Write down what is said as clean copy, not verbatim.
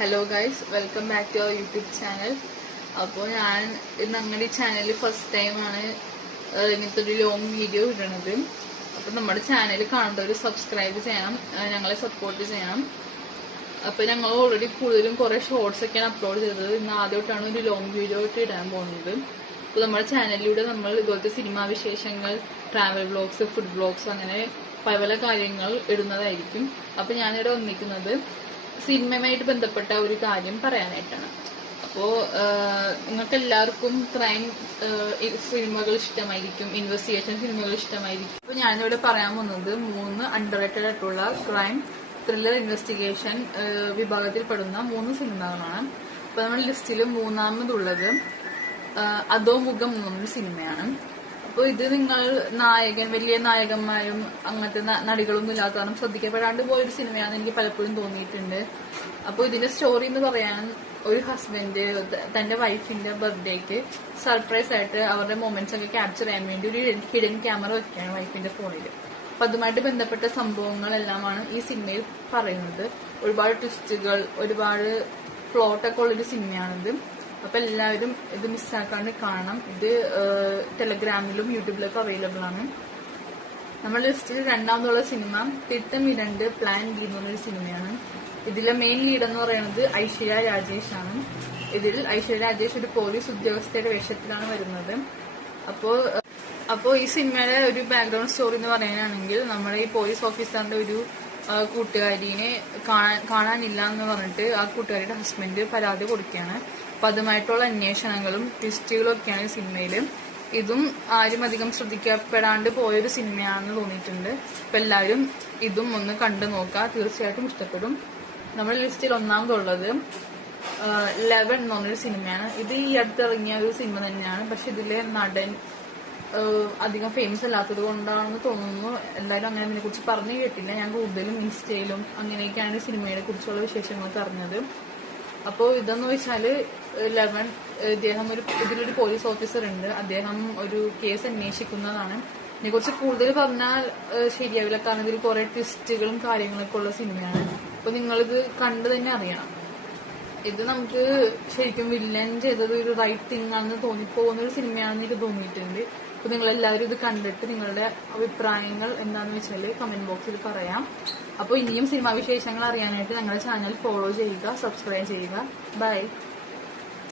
Hello guys, welcome back to our YouTube channel. അപ്പോൾ ഞാൻ ഞങ്ങളുടെ ഈ ചാനലിൽ ഫസ്റ്റ് ടൈമാണ് ഇങ്ങനത്തെ ഒരു ലോങ് വീഡിയോ ഇടണത്. അപ്പോൾ നമ്മുടെ ചാനൽ കാണുന്നവർ സബ്സ്ക്രൈബ് ചെയ്യണം, ഞങ്ങളെ സപ്പോർട്ട് ചെയ്യണം. അപ്പോൾ ഞങ്ങൾ ഓൾറെഡി കൂടുതലും കുറേ ഷോർട്സ് ഒക്കെയാണ് അപ്ലോഡ് ചെയ്തത്. ഇന്ന് ആദ്യമായിട്ടാണ് ഒരു ലോങ് വീഡിയോ ആയിട്ട് ഇടാൻ പോകുന്നത്. അപ്പോൾ നമ്മുടെ ചാനലിലൂടെ നമ്മൾ ഇതുപോലത്തെ സിനിമാ വിശേഷങ്ങൾ, ട്രാവൽ വ്ളോഗ്സ്, ഫുഡ് വ്ളോഗ്സ്, അങ്ങനെ പല കാര്യങ്ങൾ ഇടുന്നതായിരിക്കും. അപ്പോൾ ഞാനിവിടെ വന്നിരിക്കുന്നത് സിനിമയുമായിട്ട് ബന്ധപ്പെട്ട ഒരു കാര്യം പറയാനായിട്ടാണ്. അപ്പോൾ നിങ്ങൾക്ക് എല്ലാവർക്കും ക്രൈം സിനിമകൾ ഇഷ്ടമായിരിക്കും, ഇൻവെസ്റ്റിഗേഷൻ സിനിമകൾ ഇഷ്ടമായിരിക്കും. അപ്പോൾ ഞാനിവിടെ പറയാൻ പോകുന്നത് 3 അണ്ടർ റേറ്റഡ് ആയിട്ടുള്ള ക്രൈം, ത്രില്ലർ, ഇൻവെസ്റ്റിഗേഷൻ വിഭാഗത്തിൽപ്പെടുന്ന 3 സിനിമകളാണ്. അപ്പോൾ നമ്മുടെ ലിസ്റ്റിൽ മൂന്നാമതുള്ളത് അധോ മുഖം എന്നൊരു സിനിമയാണ്. അപ്പോൾ ഇത് നിങ്ങൾ വലിയ നായകന്മാരും അങ്ങനത്തെ നടികളൊന്നും ഇല്ലാത്ത കാരണം ശ്രദ്ധിക്കപ്പെടാണ്ട് പോയൊരു സിനിമയാണെന്ന് എനിക്ക് പലപ്പോഴും തോന്നിയിട്ടുണ്ട്. അപ്പോൾ ഇതിന്റെ സ്റ്റോറി എന്ന് പറയാൻ, ഒരു ഹസ്ബൻഡ് തന്റെ വൈഫിന്റെ ബർത്ത്ഡേക്ക് സർപ്രൈസ് ആയിട്ട് അവരുടെ മൊമെന്റ്സ് ഒക്കെ ക്യാപ്ചർ ചെയ്യാൻ വേണ്ടി ഒരു ഹിഡൻ ക്യാമറ വെക്കുകയാണ് വൈഫിന്റെ ഫോണിൽ. അപ്പൊ അതുമായിട്ട് ബന്ധപ്പെട്ട സംഭവങ്ങളെല്ലാമാണ് ഈ സിനിമയിൽ പറയുന്നത്. ഒരുപാട് ട്വിസ്റ്റുകൾ, ഒരുപാട് പ്ലോട്ടൊക്കെ ഉള്ളൊരു സിനിമയാണിത്. അപ്പൊ എല്ലാവരും ഇത് മിസ്സാക്കാണ്ട് കാണണം. ഇത് ടെലഗ്രാമിലും യൂട്യൂബിലൊക്കെ അവൈലബിൾ ആണ്. നമ്മുടെ ലിസ്റ്റിൽ രണ്ടാമതുള്ള സിനിമ തിട്ടം 2 പ്ലാൻ ബി എന്ന് പറഞ്ഞൊരു സിനിമയാണ്. ഇതിലെ മെയിൻ ലീഡ് എന്ന് പറയുന്നത് ഐശ്വര്യ രാജേഷ് ആണ്. ഇതിൽ ഐശ്വര്യ രാജേഷ് ഒരു പോലീസ് ഉദ്യോഗസ്ഥയുടെ വേഷത്തിലാണ് വരുന്നത്. അപ്പോ ഈ സിനിമയുടെ ഒരു ബാക്ക്ഗ്രൗണ്ട് സ്റ്റോറി എന്ന് പറയാനാണെങ്കിൽ, നമ്മുടെ ഈ പോലീസ് ഓഫീസറിന്റെ ഒരു കൂട്ടുകാരിനെ കാണാനില്ല എന്ന് പറഞ്ഞിട്ട് ആ കൂട്ടുകാരിയുടെ ഹസ്ബൻഡ് പരാതി കൊടുക്കുകയാണ്. അപ്പൊ അതുമായിട്ടുള്ള അന്വേഷണങ്ങളും ട്വിസ്റ്റുകളും ഒക്കെയാണ് ഈ സിനിമയില്. ഇതും ആരും അധികം ശ്രദ്ധിക്കപ്പെടാണ്ട് പോയൊരു സിനിമയാണെന്ന് തോന്നിയിട്ടുണ്ട്. അപ്പൊ എല്ലാവരും ഇതും ഒന്ന് കണ്ടു നോക്കുക, തീർച്ചയായിട്ടും ഇഷ്ടപ്പെടും. നമ്മുടെ ലിസ്റ്റിൽ ഒന്നാമതുള്ളത് 11 എന്ന് പറഞ്ഞൊരു സിനിമയാണ്. ഇത് ഈ അടുത്ത് ഇറങ്ങിയ ഒരു സിനിമ തന്നെയാണ്. പക്ഷെ ഇതിലെ നടൻ അധികം ഫേമസ് അല്ലാത്തത് കൊണ്ടാണെന്ന് തോന്നുന്നു. എന്തായാലും അങ്ങനെ ഇതിനെ കുറിച്ച് പറഞ്ഞു കേട്ടില്ല. ഞാൻ കൂടുതലും ഇൻസ്റ്റയിലും അങ്ങനെയൊക്കെയാണ് സിനിമയെ കുറിച്ചുള്ള വിശേഷങ്ങളൊക്കെ അറിഞ്ഞത്. അപ്പോൾ ഇതെന്ന് വെച്ചാല് 11 ഇതിലൊരു പോലീസ് ഓഫീസർ ഉണ്ട്. അദ്ദേഹം ഒരു കേസ് അന്വേഷിക്കുന്നതാണ്. ഇതിനെ കുറിച്ച് കൂടുതൽ പറഞ്ഞാൽ ശരിയാവില്ല, കാരണം ഇതിൽ കുറെ ട്വിസ്റ്റുകളും കാര്യങ്ങളൊക്കെ ഉള്ള സിനിമയാണ്. അപ്പൊ നിങ്ങളിത് കണ്ടു തന്നെ അറിയണം. ഇത് നമുക്ക് ശരിക്കും വില്ലൻ ചെയ്തത് ഒരു റൈറ്റ് തിങ് ആണെന്ന് തോന്നിപ്പോകുന്ന ഒരു സിനിമയാണെന്ന് എനിക്ക് തോന്നിയിട്ടുണ്ട്. അപ്പൊ നിങ്ങൾ എല്ലാവരും ഇത് കണ്ടിട്ട് നിങ്ങളുടെ അഭിപ്രായങ്ങൾ എന്താണെന്ന് വെച്ചാൽ കമന്റ് ബോക്സിൽ പറയാം. അപ്പോൾ ഇനിയും സിനിമാ വിശേഷങ്ങൾ അറിയാനായിട്ട് ഞങ്ങളുടെ ചാനൽ ഫോളോ ചെയ്യുക, സബ്സ്ക്രൈബ് ചെയ്യുക. ബൈ.